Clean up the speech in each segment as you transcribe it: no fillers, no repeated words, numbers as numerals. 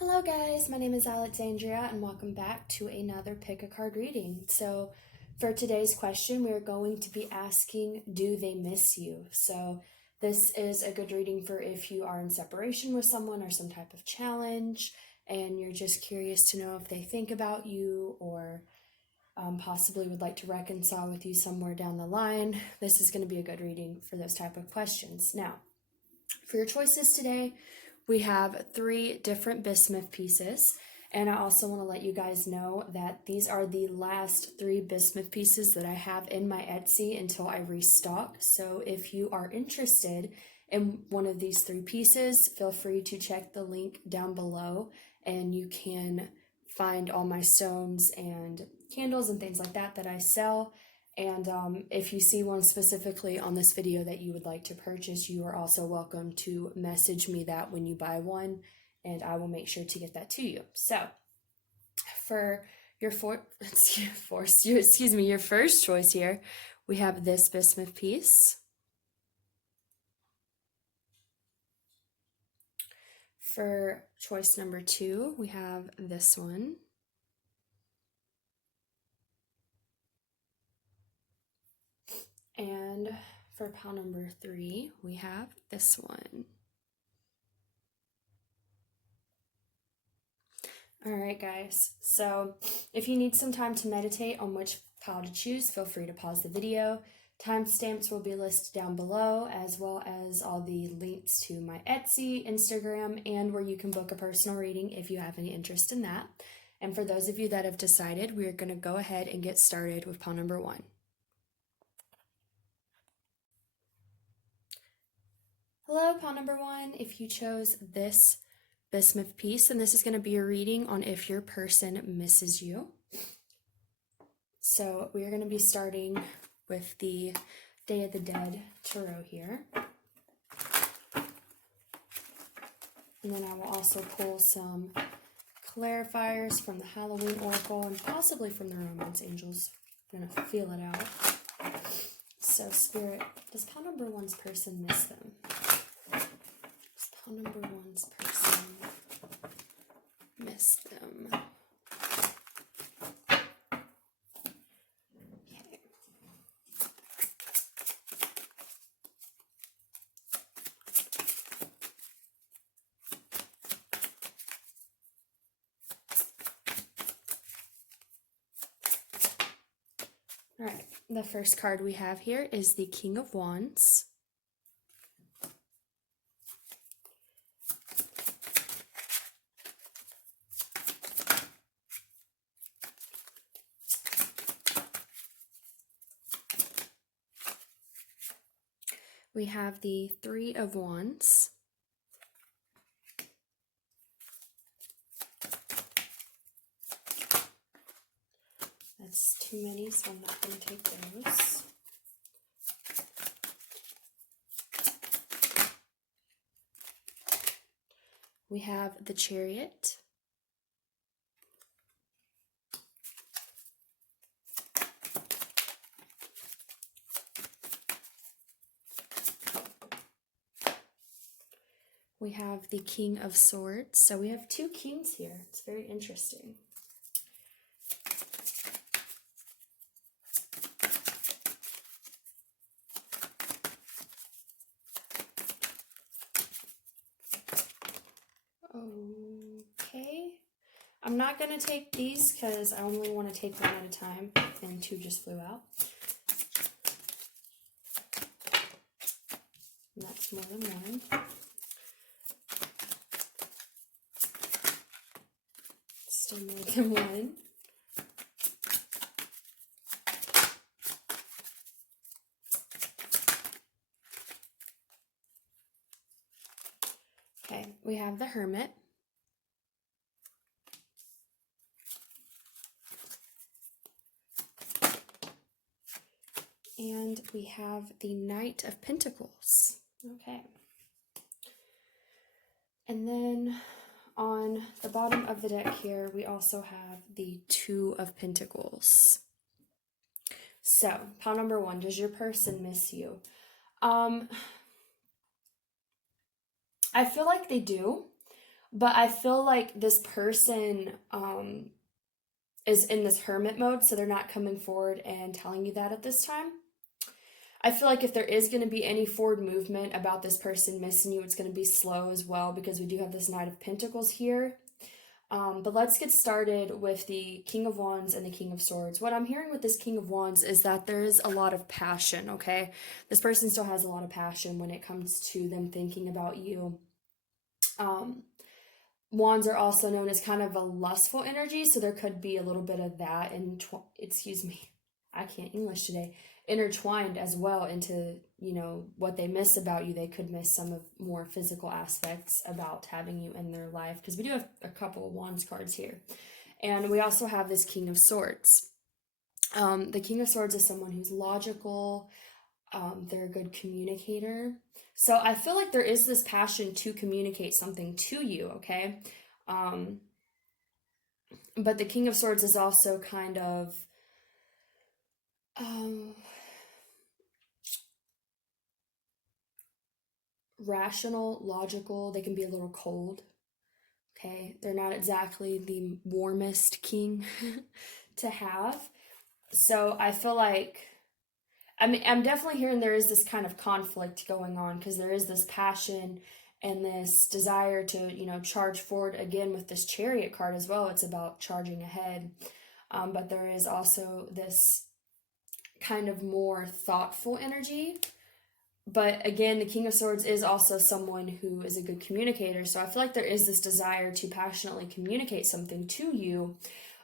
Hello guys, my name is Alexandria and welcome back to another pick a card reading. So for today's question, we're going to be asking, do they miss you? So this is a good reading for if you are in separation with someone or some type of challenge and you're just curious to know if they think about you or possibly would like to reconcile with you somewhere down the line. This is going to be a good reading for those type of questions. Now, for your choices today, we have 3 different bismuth pieces, and I also want to let you guys know that these are the last 3 bismuth pieces that I have in my Etsy until I restock. So if you are interested in one of these 3 pieces, feel free to check the link down below and you can find all my stones and candles and things like that that I sell. And if you see one specifically on this video that you would like to purchase, you are also welcome to message me that when you buy one, and I will make sure to get that to you. So, for your your first choice here, we have this bismuth piece. For choice number 2, we have this one. And for pile number 3, we have this one. All right, guys. So if you need some time to meditate on which pile to choose, feel free to pause the video. Timestamps will be listed down below, as well as all the links to my Etsy, Instagram, and where you can book a personal reading if you have any interest in that. And for those of you that have decided, we are going to go ahead and get started with pile number 1. Hello, pile number 1. If you chose this bismuth piece, and this is going to be a reading on if your person misses you. So we are going to be starting with the Day of the Dead Tarot here. And then I will also pull some clarifiers from the Halloween Oracle and possibly from the Romance Angels. I'm going to feel it out. So Spirit, does pile number 1's person miss them? Does pile number 1's person miss them? Okay. All right, the first card we have here is the King of Wands. We have the 3 of Wands. That's too many, so I'm not going to take those. We have the Chariot. We have the King of Swords. So we have 2 kings here. It's very interesting. Okay. I'm not going to take these because I only want to take one at a time, and 2 just flew out. And that's more than one. Still more than one. Okay, we have the Hermit. And we have the Knight of Pentacles. Okay. And then on the bottom of the deck here, we also have the 2 of Pentacles. So, pile number 1, does your person miss you? I feel like they do. But I feel like this person is in this hermit mode, so they're not coming forward and telling you that at this time. I feel like if there is going to be any forward movement about this person missing you, it's going to be slow as well because we do have this Knight of Pentacles here. But let's get started with the King of Wands and the King of Swords. What I'm hearing with this King of Wands is that there is a lot of passion, okay? This person still has a lot of passion when it comes to them thinking about you. Wands are also known as kind of a lustful energy, so there could be a little bit of that, excuse me, I can't English today, intertwined as well into, what they miss about you. They could miss some of more physical aspects about having you in their life, because we do have a couple of Wands cards here. And we also have this King of Swords. The King of Swords is someone who's logical, they're a good communicator. So I feel like there is this passion to communicate something to you, okay? But the King of Swords is also kind of rational, logical. They can be a little cold, okay? They're not exactly the warmest king to have. So I feel like, I'm definitely hearing there is this kind of conflict going on, because there is this passion and this desire to, charge forward again with this Chariot card as well. It's about charging ahead. But there is also this kind of more thoughtful energy. But again, the King of Swords is also someone who is a good communicator. So I feel like there is this desire to passionately communicate something to you.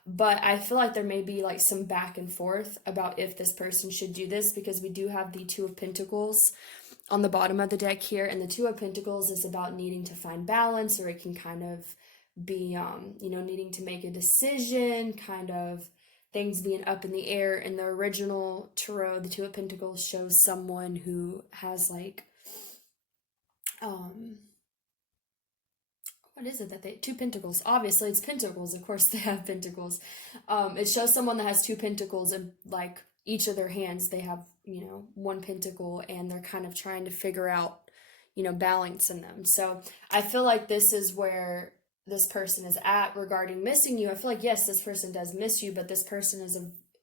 But I feel like there may be like some back and forth about if this person should do this, because we do have the Two of Pentacles on the bottom of the deck here. And the Two of Pentacles is about needing to find balance, or it can kind of be, needing to make a decision, kind of things being up in the air. In the original tarot, the Two of Pentacles shows someone who has like, what is it that they, two pentacles, obviously it's pentacles, of course they have pentacles. It shows someone that has two pentacles, and like each of their hands they have, one pentacle, and they're kind of trying to figure out, balance in them. So I feel like this is where this person is at regarding missing you. I feel like, yes, this person does miss you, but this person is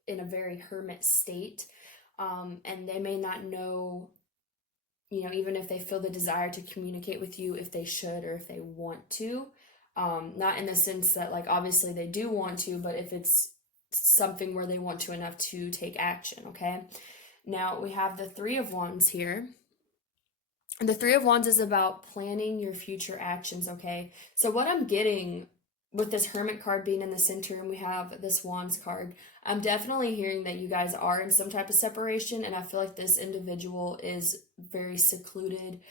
in a very hermit state, and they may not know, even if they feel the desire to communicate with you, if they should or if they want to. Not in the sense that, like, obviously they do want to, but if it's something where they want to enough to take action, okay? Now, we have the Three of Wands here. And the Three of Wands is about planning your future actions, okay? So what I'm getting with this Hermit card being in the center, and we have this Wands card, I'm definitely hearing that you guys are in some type of separation, and I feel like this individual is very secluded,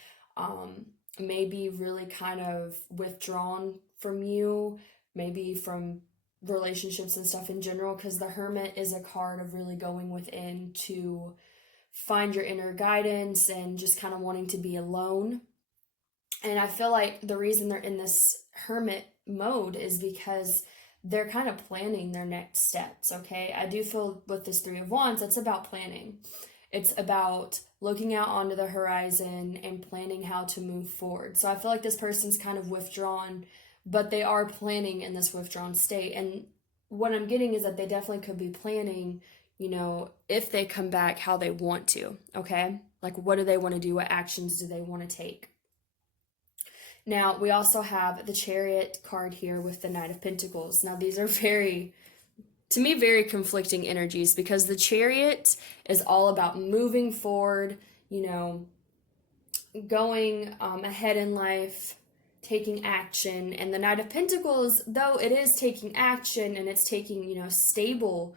maybe really kind of withdrawn from you, maybe from relationships and stuff in general, because the Hermit is a card of really going within to find your inner guidance and just kind of wanting to be alone. And I feel like the reason they're in this hermit mode is because they're kind of planning their next steps, okay? I do feel with this Three of Wands, it's about planning. It's about looking out onto the horizon and planning how to move forward. So I feel like this person's kind of withdrawn, but they are planning in this withdrawn state. And what I'm getting is that they definitely could be planning, if they come back, how they want to, okay? Like, what do they want to do? What actions do they want to take? Now, we also have the Chariot card here with the Knight of Pentacles. Now, these are very conflicting energies, because the Chariot is all about moving forward, going ahead in life, taking action. And the Knight of Pentacles, though it is taking action and it's taking, stable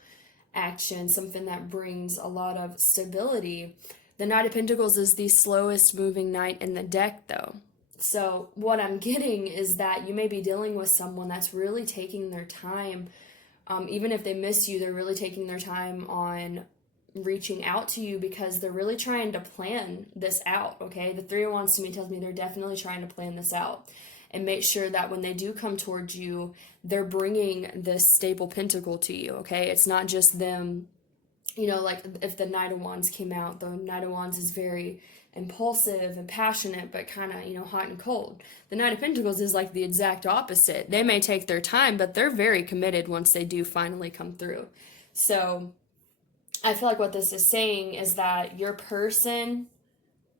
action, something that brings a lot of stability, the Knight of Pentacles is the slowest moving knight in the deck, though. So what I'm getting is that you may be dealing with someone that's really taking their time. Even if they miss you, they're really taking their time on reaching out to you, because they're really trying to plan this out, okay? The Three of Wands to me tells me they're definitely trying to plan this out and make sure that when they do come towards you, they're bringing this stable pentacle to you, okay? It's not just them, like if the Knight of Wands came out, the Knight of Wands is very impulsive and passionate, but kind of, hot and cold. The Knight of Pentacles is like the exact opposite. They may take their time, but they're very committed once they do finally come through. So I feel like what this is saying is that your person,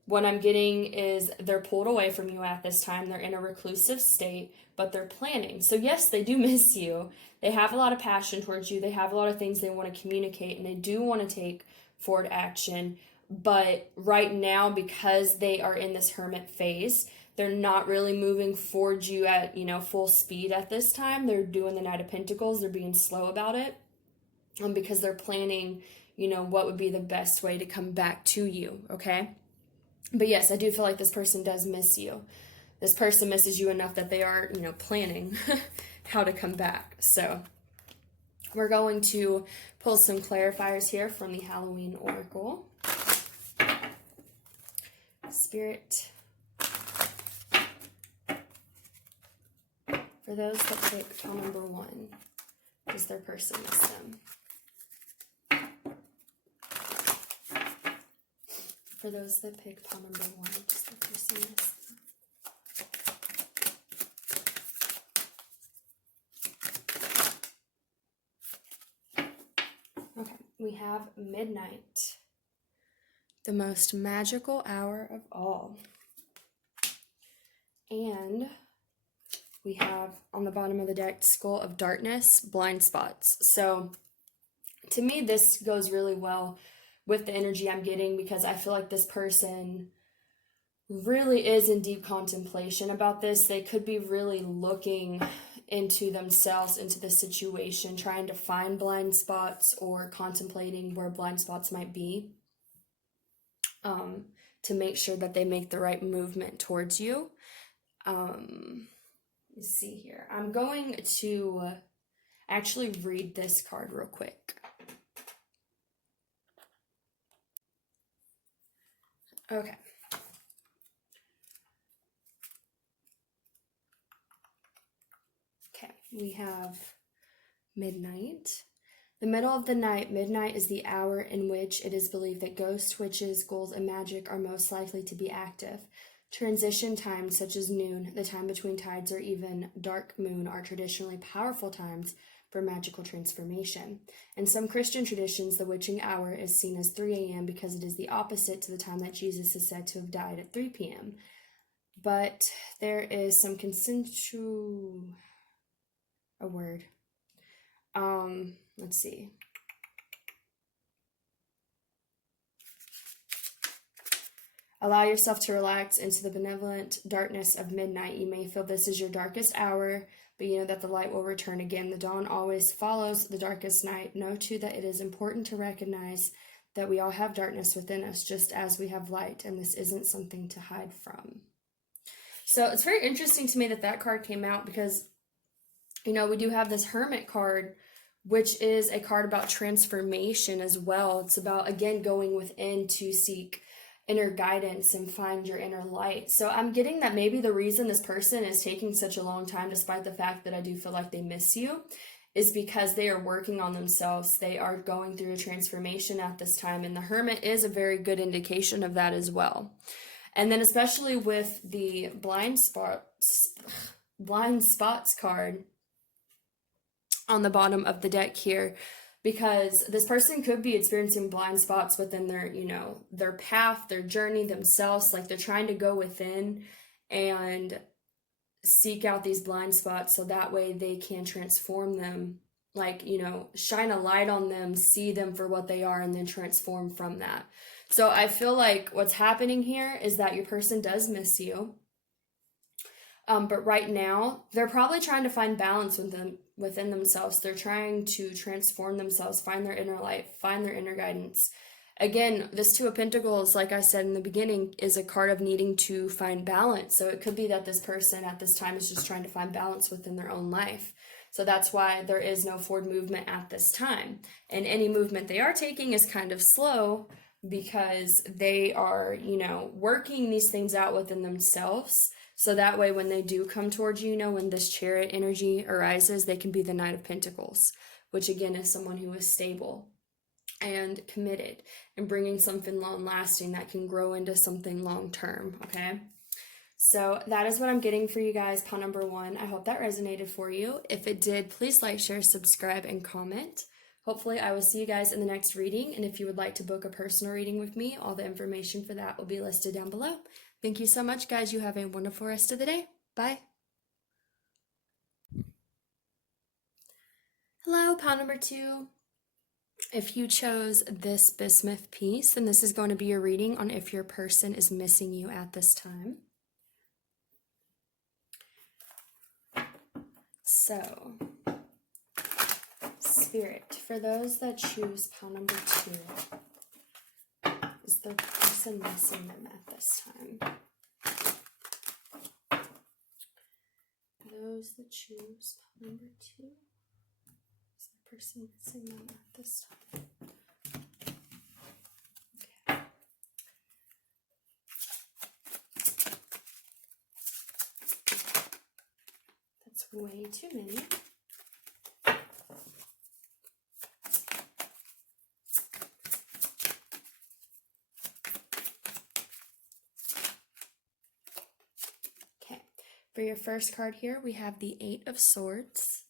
what I'm getting is they're pulled away from you at this time. They're in a reclusive state, but they're planning. So yes, they do miss you. They have a lot of passion towards you. They have a lot of things they want to communicate, and they do want to take forward action. But right now, because they are in this hermit phase, they're not really moving towards you at, full speed at this time. They're doing the Knight of Pentacles. They're being slow about it, because they're planning, what would be the best way to come back to you, okay? But yes, I do feel like this person does miss you. This person misses you enough that they are, planning how to come back. So we're going to pull some clarifiers here from the Halloween Oracle. Spirit. For those that pick pile number 1, does their person miss them? For those that pick pile number 1, does their person miss them? Okay, we have midnight, the most magical hour of all. And we have on the bottom of the deck, Skull of Darkness, blind spots. So to me, this goes really well with the energy I'm getting, because I feel like this person really is in deep contemplation about this. They could be really looking into themselves, into the situation, trying to find blind spots or contemplating where blind spots might be, to make sure that they make the right movement towards you. Let's see here. I'm going to actually read this card real quick. Okay. Okay, we have midnight. The middle of the night, midnight is the hour in which it is believed that ghosts, witches, ghouls, and magic are most likely to be active. Transition times such as noon, the time between tides, or even dark moon are traditionally powerful times for magical transformation. In some Christian traditions, the witching hour is seen as 3 a.m. because it is the opposite to the time that Jesus is said to have died at 3 p.m. But there is some let's see. Allow yourself to relax into the benevolent darkness of midnight. You may feel this is your darkest hour, but you know that the light will return again. The dawn always follows the darkest night. Know too that it is important to recognize that we all have darkness within us, just as we have light, and this isn't something to hide from. So it's very interesting to me that card came out, because, we do have this Hermit card, which is a card about transformation as well. It's about, again, going within to seek inner guidance and find your inner light. So I'm getting that maybe the reason this person is taking such a long time, despite the fact that I do feel like they miss you, is because they are working on themselves. They are going through a transformation at this time, and the Hermit is a very good indication of that as well. And then especially with the blind spots card on the bottom of the deck here, because this person could be experiencing blind spots within their, their path, their journey, themselves. Like they're trying to go within and seek out these blind spots so that way they can transform them, like, shine a light on them, see them for what they are, and then transform from that. So I feel like what's happening here is that your person does miss you. But right now, they're probably trying to find balance within themselves. They're trying to transform themselves, find their inner light, find their inner guidance. Again, this Two of Pentacles, like I said in the beginning, is a card of needing to find balance. So it could be that this person at this time is just trying to find balance within their own life. So that's why there is no forward movement at this time. And any movement they are taking is kind of slow, because they are, working these things out within themselves. So that way, when they do come towards you, when this Chariot energy arises, they can be the Knight of Pentacles, which again is someone who is stable. and committed and bringing something long lasting that can grow into something long term, okay? So that is what I'm getting for you guys, pile number 1. I hope that resonated for you. If it did, please like, share, subscribe, and comment. Hopefully I will see you guys in the next reading, and if you would like to book a personal reading with me, all the information for that will be listed down below. Thank you so much, guys. You have a wonderful rest of the day. Bye. Hello, pile number 2. If you chose this bismuth piece, then this is going to be your reading on if your person is missing you at this time. So, Spirit, for those that choose pile number 2, is the person missing them at this time? Those that choose pile number 2, is the person missing them at this time? Okay. That's way too many. For your first card here, we have the 8 of Swords.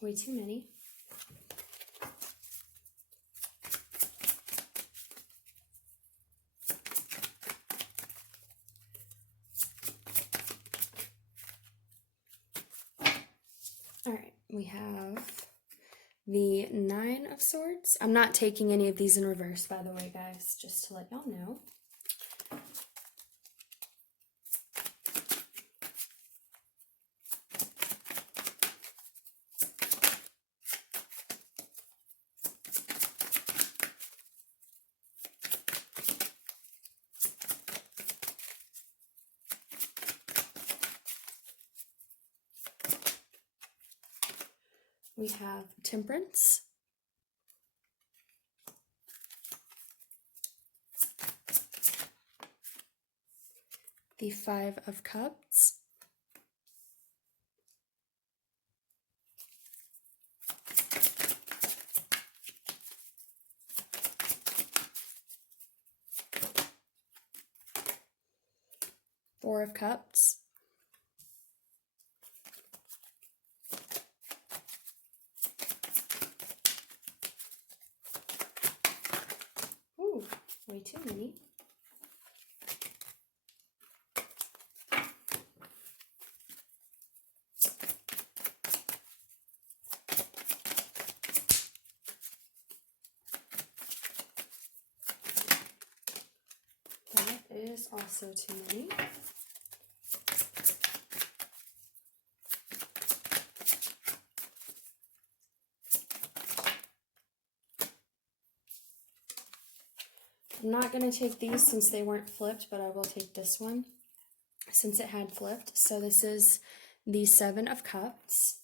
Way too many. Alright, we have the 9 of Swords. I'm not taking any of these in reverse, by the way, guys, just to let y'all know. We have Temperance. The 5 of Cups. Four of Cups. Ooh, way too many. That is also too many. I'm not going to take these since they weren't flipped, but I will take this one since it had flipped. So this is the 7 of Cups.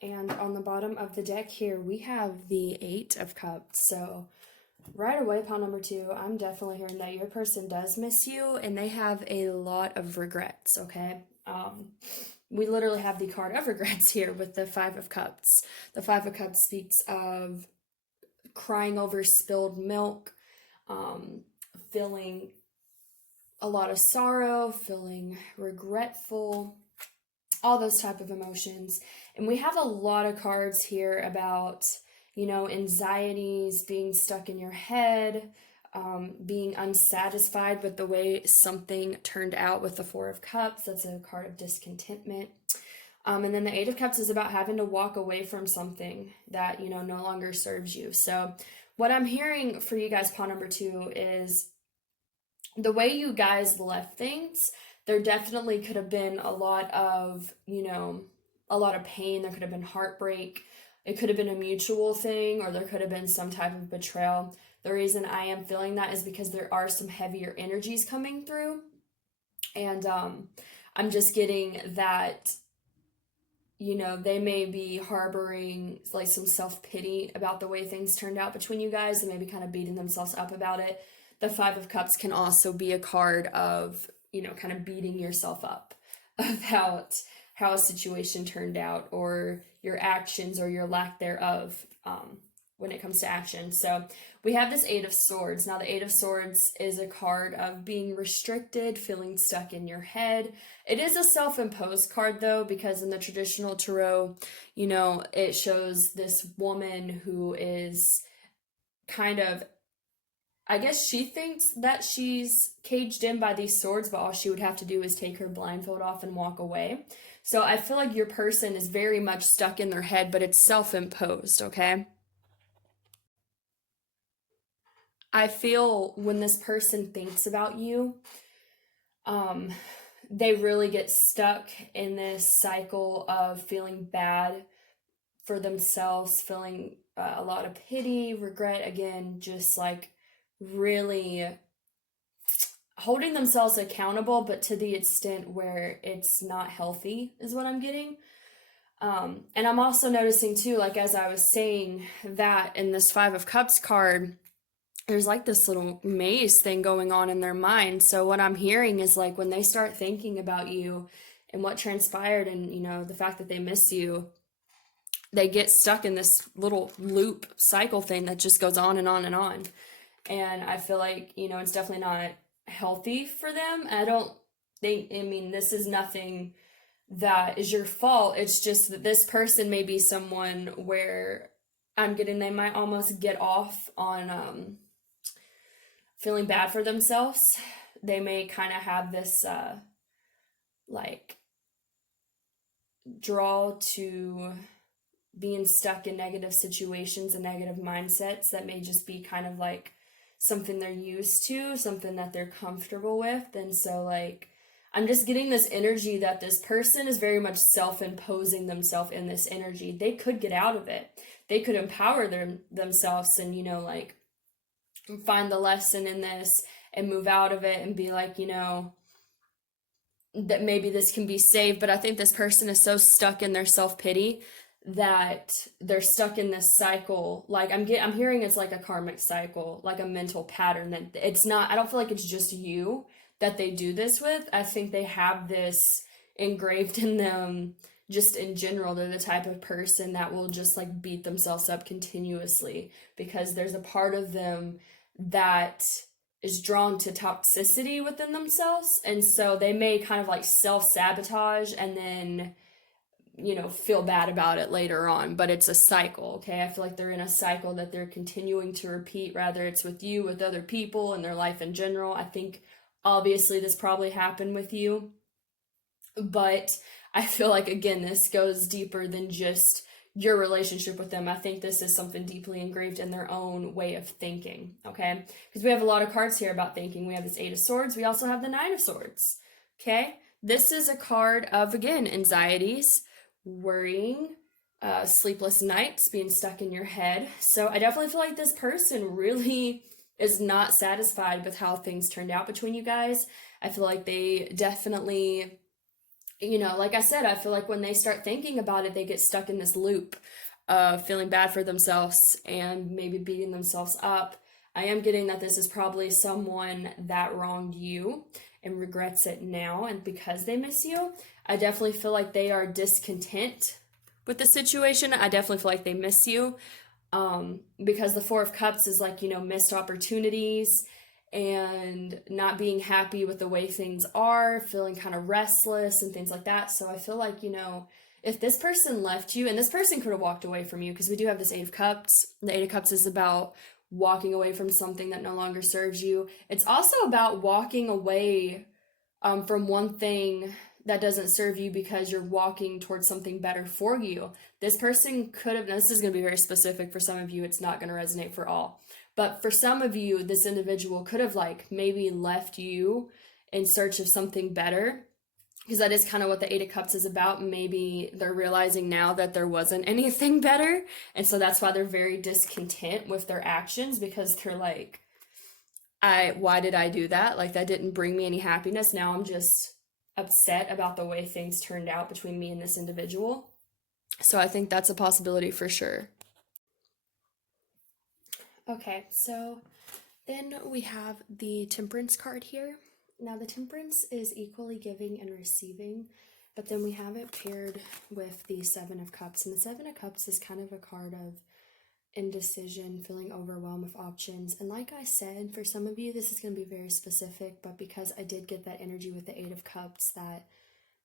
And on the bottom of the deck here, we have the 8 of Cups. So right away, pile number 2, I'm definitely hearing that your person does miss you and they have a lot of regrets, okay? We literally have the card of regrets here with the 5 of Cups. The 5 of Cups speaks of crying over spilled milk, feeling a lot of sorrow, feeling regretful, all those type of emotions. And we have a lot of cards here about, you know, anxieties, being stuck in your head, being unsatisfied with the way something turned out with the 4 of Cups. That's a card of discontentment. And then the 8 of Cups is about having to walk away from something that, you know, no longer serves you. So what I'm hearing for you guys, pile number 2, is the way you guys left things, there definitely could have been a lot of, you know, a lot of pain. There could have been heartbreak. It could have been a mutual thing, or there could have been some type of betrayal. The reason I am feeling that is because there are some heavier energies coming through. And I'm just getting that they may be harboring like some self-pity about the way things turned out between you guys and maybe kind of beating themselves up about it. The Five of Cups can also be a card of, kind of beating yourself up about how a situation turned out or your actions or your lack thereof, when it comes to action. So we have this Eight of Swords. Now, the Eight of Swords is a card of being restricted, feeling stuck in your head. It is a self-imposed card, though, because in the traditional tarot, it shows this woman who is kind of, I guess she thinks that she's caged in by these swords, but all she would have to do is take her blindfold off and walk away. So I feel like your person is very much stuck in their head, but it's self-imposed, okay? I feel when this person thinks about you, um, they really get stuck in this cycle of feeling bad for themselves, feeling a lot of pity, regret, again, just like really holding themselves accountable, but to the extent where it's not healthy, is what I'm getting. And I'm also noticing too, like as I was saying, that in this Five of Cups card, there's like this little maze thing going on in their mind. So what I'm hearing is like when they start thinking about you and what transpired and, the fact that they miss you, they get stuck in this little loop cycle thing that just goes on and on and on. And I feel like, it's definitely not healthy for them. I don't think, this is nothing that is your fault. It's just that this person may be someone where I'm getting, they might almost get off on, feeling bad for themselves. They may kind of have this like draw to being stuck in negative situations and negative mindsets that may just be kind of like something they're used to, something that they're comfortable with. And so like I'm just getting this energy that this person is very much self-imposing themselves in this energy. They could get out of it. They could empower themselves and, like find the lesson in this and move out of it and be like, that maybe this can be saved. But I think this person is so stuck in their self-pity that they're stuck in this cycle. Like I'm hearing it's like a karmic cycle, like a mental pattern that it's not, I don't feel like it's just you that they do this with. I think they have this engraved in them just in general. They're the type of person that will just like beat themselves up continuously because there's a part of them that is drawn to toxicity within themselves. And so they may kind of like self-sabotage and then, feel bad about it later on. But it's a cycle, okay? I feel like they're in a cycle that they're continuing to repeat, rather it's with you, with other people, and their life in general. I think obviously this probably happened with you. But I feel like, again, this goes deeper than just your relationship with them. I think this is something deeply engraved in their own way of thinking, okay? Because we have a lot of cards here about thinking. We have this Eight of Swords. We also have the Nine of Swords, okay? This is a card of, again, anxieties, worrying, sleepless nights, being stuck in your head. So I definitely feel like this person really is not satisfied with how things turned out between you guys. I feel like they definitely, like I said, I feel like when they start thinking about it, they get stuck in this loop of feeling bad for themselves and maybe beating themselves up. I am getting that this is probably someone that wronged you and regrets it now, and because they miss you, I definitely feel like they are discontent with the situation. I definitely feel like they miss you, because the Four of Cups is like, missed opportunities and not being happy with the way things are, feeling kind of restless and things like that. So I feel like, if this person left you, and this person could have walked away from you, because we do have this Eight of Cups. The Eight of Cups is about walking away from something that no longer serves you. It's also about walking away from one thing that doesn't serve you because you're walking towards something better for you. This person could have, this is going to be very specific for some of you, it's not going to resonate for all. But for some of you, this individual could have like maybe left you in search of something better, because that is kind of what the Eight of Cups is about. Maybe they're realizing now that there wasn't anything better. And so that's why they're very discontent with their actions, because they're like, why did I do that? Like, that didn't bring me any happiness. Now I'm just upset about the way things turned out between me and this individual. So I think that's a possibility for sure. Okay, so then we have the Temperance card here. Now, the Temperance is equally giving and receiving, but then we have it paired with the Seven of Cups. And the Seven of Cups is kind of a card of indecision, feeling overwhelmed with options. And like I said, for some of you, this is going to be very specific, but because I did get that energy with the Eight of Cups, that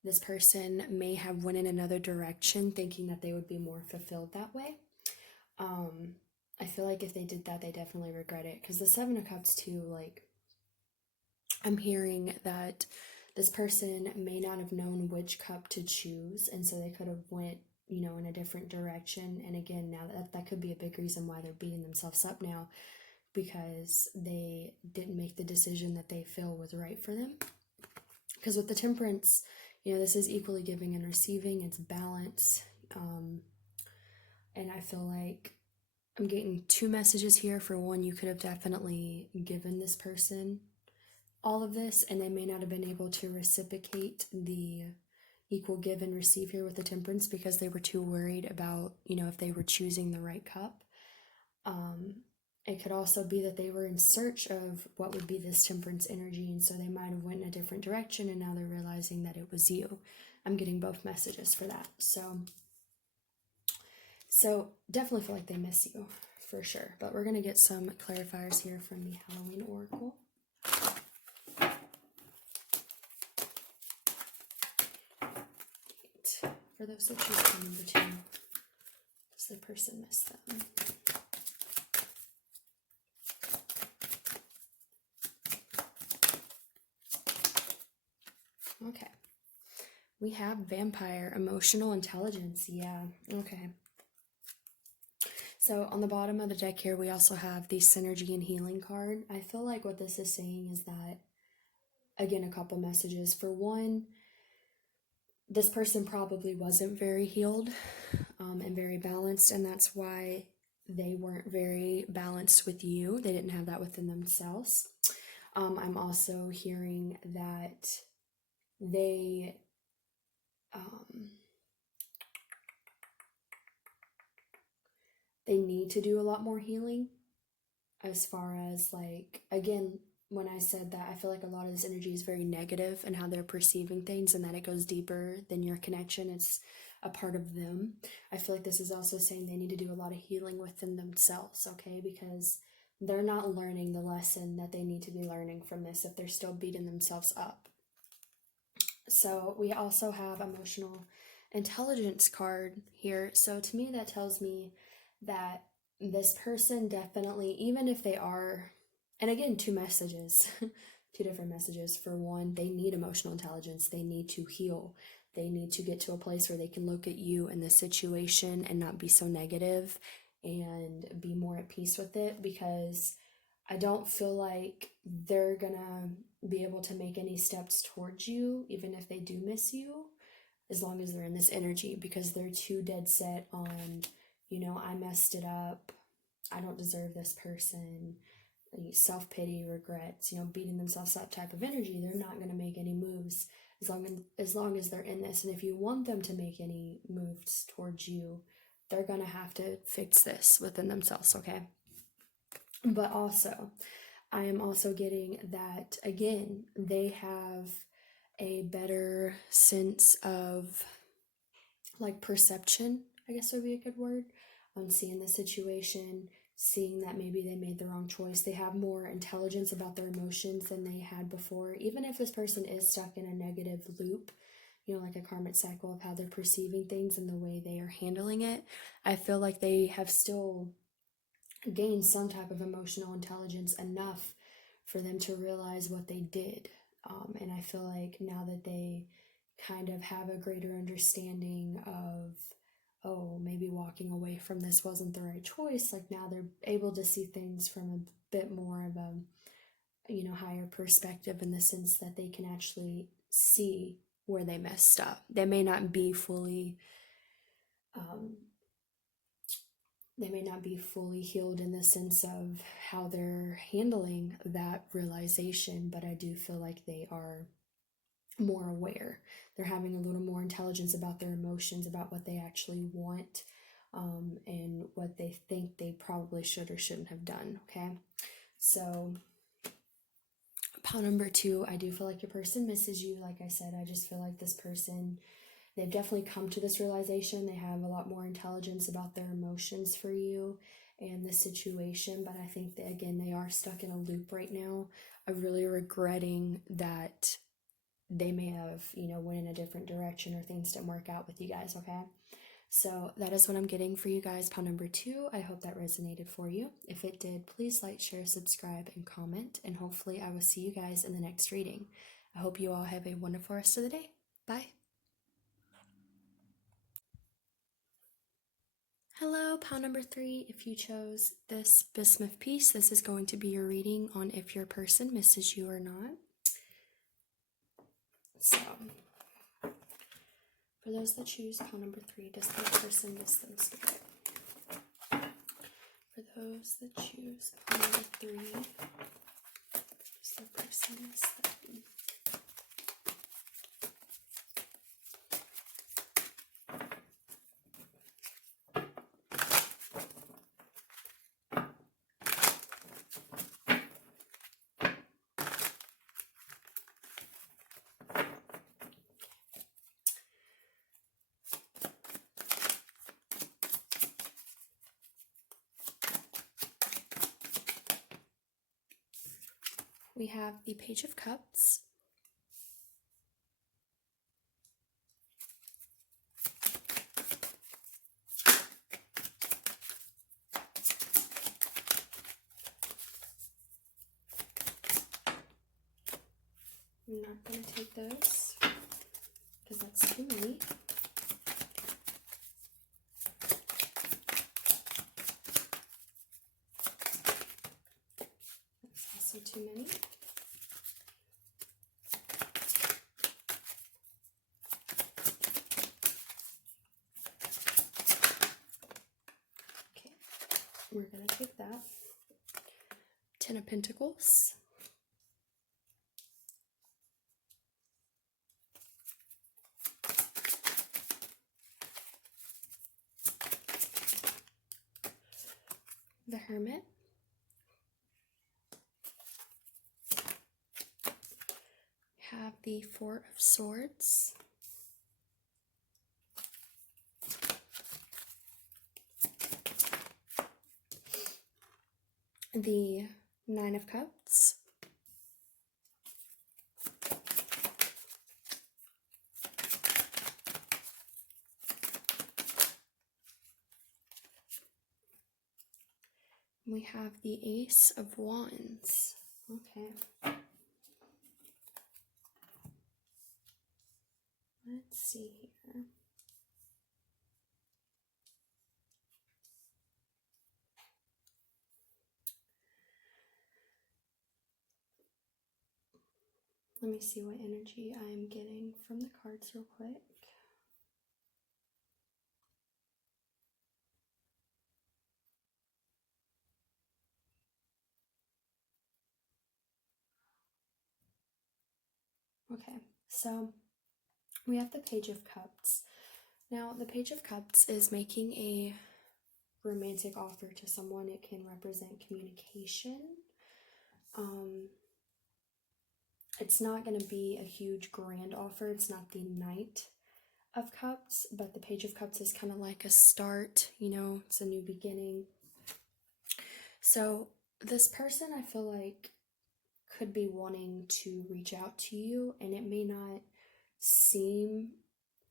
this person may have went in another direction thinking that they would be more fulfilled that way. I feel like if they did that, they definitely regret it. Because the Seven of Cups, too, like, I'm hearing that this person may not have known which cup to choose, and so they could have went, in a different direction. And again, now that could be a big reason why they're beating themselves up now, because they didn't make the decision that they feel was right for them. Because with the Temperance, this is equally giving and receiving. It's balance. And I feel like I'm getting two messages here. For one, you could have definitely given this person all of this, and they may not have been able to reciprocate the equal give and receive here with the Temperance because they were too worried about, if they were choosing the right cup. It could also be that they were in search of what would be this Temperance energy, and so they might have went in a different direction, and now they're realizing that it was you. I'm getting both messages for that. So definitely feel like they miss you, for sure. But we're going to get some clarifiers here from the Halloween Oracle. For those that choose card number 2, does the person miss them? Okay. We have Vampire, emotional intelligence. Yeah, okay. So on the bottom of the deck here, we also have the Synergy and Healing card. I feel like what this is saying is that, again, a couple messages. For one, this person probably wasn't very healed and very balanced, and that's why they weren't very balanced with you. They didn't have that within themselves. I'm also hearing that they need to do a lot more healing, as far as, like, again, when I said that, I feel like a lot of this energy is very negative and how they're perceiving things, and that it goes deeper than your connection. It's a part of them. I feel like this is also saying they need to do a lot of healing within themselves, okay? Because they're not learning the lesson that they need to be learning from this if they're still beating themselves up. So we also have emotional intelligence card here. So to me, that tells me that this person definitely, even if they are, and again, two messages, two different messages. For one, they need emotional intelligence. They need to heal. They need to get to a place where they can look at you and the situation and not be so negative and be more at peace with it, because I don't feel like they're gonna be able to make any steps towards you, even if they do miss you, as long as they're in this energy, because they're too dead set on, I messed it up, I don't deserve this person, self-pity, regrets, beating themselves up type of energy. They're not going to make any moves as long as they're in this. And if you want them to make any moves towards you, they're going to have to fix this within themselves, okay? But also, I am also getting that, again, they have a better sense of, like, perception, I guess would be a good word, on seeing the situation, seeing that maybe they made the wrong choice. They have more intelligence about their emotions than they had before. Even if this person is stuck in a negative loop, like a karmic cycle of how they're perceiving things and the way they are handling it, I feel like they have still gained some type of emotional intelligence enough for them to realize what they did. And I feel like now that they kind of have a greater understanding of, oh, maybe walking away from this wasn't the right choice, like now they're able to see things from a bit more of a, higher perspective, in the sense that they can actually see where they messed up. They may not be fully healed in the sense of how they're handling that realization, but I do feel like they are more aware. They're having a little more intelligence about their emotions, about what they actually want, and what they think they probably should or shouldn't have done, okay? So, pile number 2, I do feel like your person misses you. Like I said, I just feel like this person, they've definitely come to this realization. They have a lot more intelligence about their emotions for you and the situation, but I think that, again, they are stuck in a loop right now of really regretting that they may have, went in a different direction or things didn't work out with you guys, okay? So that is what I'm getting for you guys, pile number 2. I hope that resonated for you. If it did, please like, share, subscribe, and comment, and hopefully I will see you guys in the next reading. I hope you all have a wonderful rest of the day. Bye. Hello, pile number 3. If you chose this bismuth piece, this is going to be your reading on if your person misses you or not. So, for those that choose pile number 3, does the person miss them, Spirit? For those that choose pile number 3, does the person miss them? We have the Page of Cups, I'm not going to take those because that's too many. That's also too many. Okay, we're going to take that. 10 of Pentacles. The Hermit. We have the Four of Swords. The Nine of Cups. We have the Ace of Wands. Okay. Let's see here. Let me see what energy I'm getting from the cards real quick. Okay, so we have the Page of Cups. Now, the Page of Cups is making a romantic offer to someone. It can represent communication. It's not going to be a huge grand offer. It's not the Knight of Cups, but the Page of Cups is kind of like a start, it's a new beginning. So this person, I feel like, could be wanting to reach out to you, and it may not seem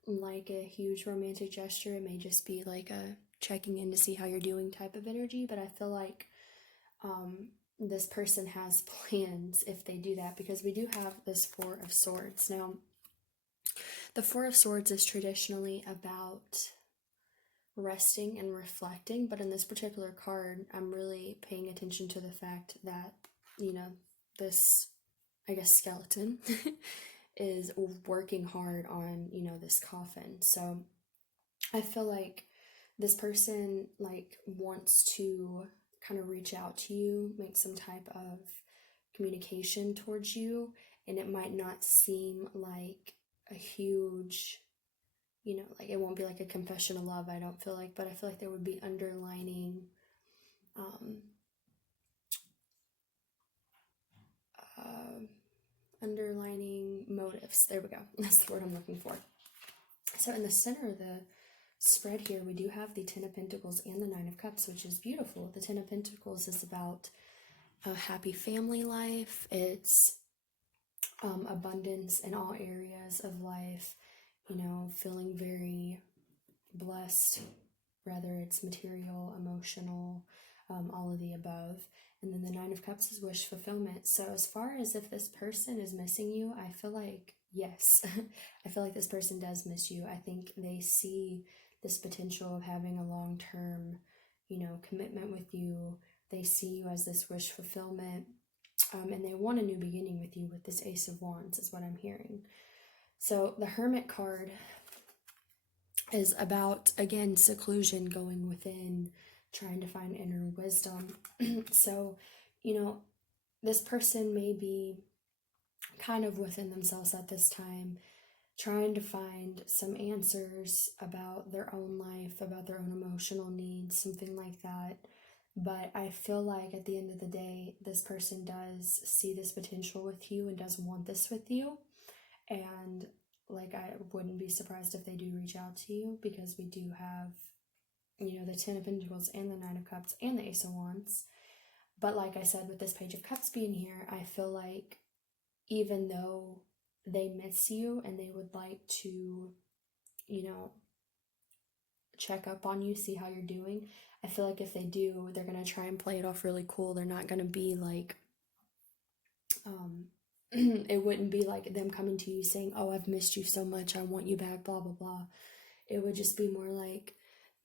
like a huge romantic gesture. It may just be like a checking in to see how you're doing type of energy, but I feel like this person has plans if they do that, because we do have this Four of Swords. Now, the Four of Swords is traditionally about resting and reflecting, but in this particular card, I'm really paying attention to the fact that, this, I guess, skeleton is working hard on, this coffin. So I feel like this person, wants to kind of reach out to you, make some type of communication towards you, and it might not seem like a huge, like it won't be like a confession of love, I don't feel like, but I feel like there would be underlining motives. There we go. That's the word I'm looking for. So in the center of the spread here, we do have the Ten of Pentacles and the Nine of Cups, which is beautiful. The Ten of Pentacles is about a happy family life. It's abundance in all areas of life, feeling very blessed, whether it's material, emotional, all of the above. And then the Nine of Cups is wish fulfillment. So as far as if this person is missing you, I feel like, yes, I feel like this person does miss you. I think they see this potential of having a long-term, commitment with you. They see you as this wish fulfillment, and they want a new beginning with you with this Ace of Wands is what I'm hearing. So the Hermit card is about, again, seclusion, going within, trying to find inner wisdom. So, this person may be kind of within themselves at this time, trying to find some answers about their own life, about their own emotional needs, something like that. But I feel like at the end of the day, this person does see this potential with you and does want this with you. And like, I wouldn't be surprised if they do reach out to you, because we do have, the Ten of Pentacles and the Nine of Cups and the Ace of Wands. But like I said, with this Page of Cups being here, I feel like even though they miss you and they would like to, check up on you, see how you're doing, I feel like if they do, they're going to try and play it off really cool. They're not going to be like, it wouldn't be like them coming to you saying, oh, I've missed you so much, I want you back, blah, blah, blah. It would just be more like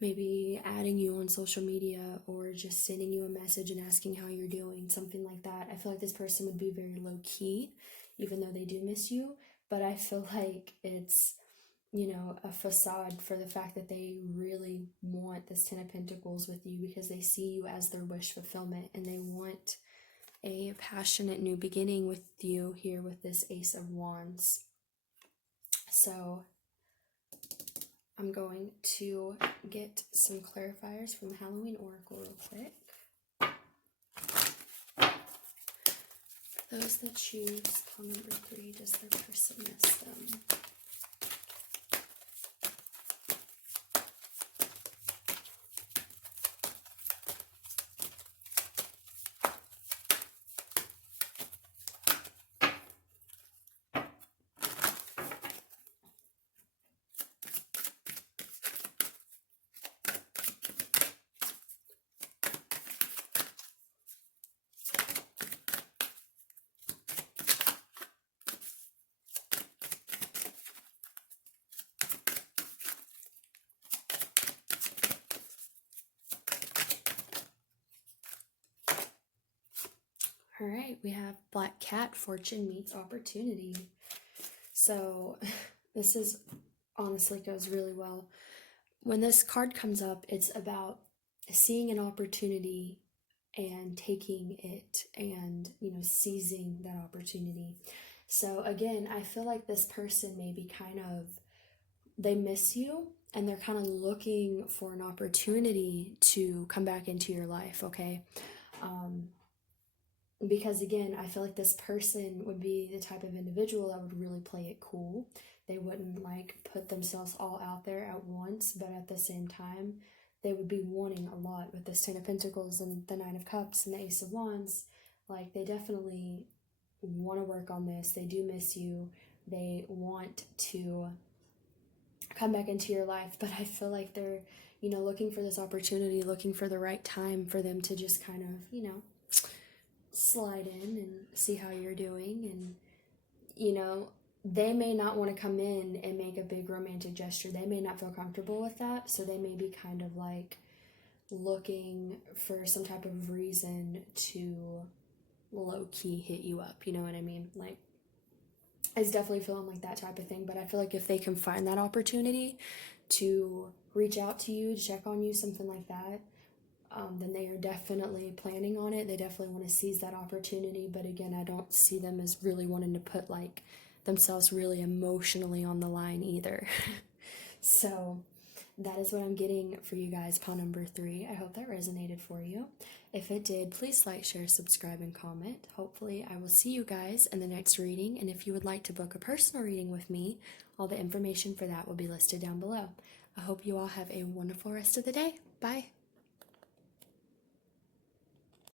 maybe adding you on social media or just sending you a message and asking how you're doing, something like that. I feel like this person would be very low key, even though they do miss you. But I feel like it's, a facade for the fact that they really want this Ten of Pentacles with you, because they see you as their wish fulfillment and they want a passionate new beginning with you here with this Ace of Wands. So I'm going to get some clarifiers from the Halloween Oracle real quick. For those that choose call number 3, does their person miss them? All right, we have Black Cat, fortune meets opportunity. So this is honestly goes really well. When this card comes up, it's about seeing an opportunity and taking it and, seizing that opportunity. So again, I feel like this person may be they miss you and they're kind of looking for an opportunity to come back into your life, okay? Because again, I feel like this person would be the type of individual that would really play it cool. They wouldn't put themselves all out there at once, but at the same time, they would be wanting a lot with this Ten of Pentacles and the Nine of Cups and the Ace of Wands. Like, they definitely want to work on this. They do miss you. They want to come back into your life, but I feel like they're, looking for this opportunity, looking for the right time for them to just kind of, slide in and see how you're doing. And they may not want to come in and make a big romantic gesture. They may not feel comfortable with that, so they may be kind of looking for some type of reason to low-key hit you up, you know what I mean? It's definitely feeling like that type of thing. But I feel like if they can find that opportunity to reach out to you, to check on you, something like that, then they are definitely planning on it. They definitely want to seize that opportunity. But again, I don't see them as really wanting to put like themselves really emotionally on the line either. So that is what I'm getting for you guys, pile number 3. I hope that resonated for you. If it did, please like, share, subscribe, and comment. Hopefully, I will see you guys in the next reading. And if you would like to book a personal reading with me, all the information for that will be listed down below. I hope you all have a wonderful rest of the day. Bye.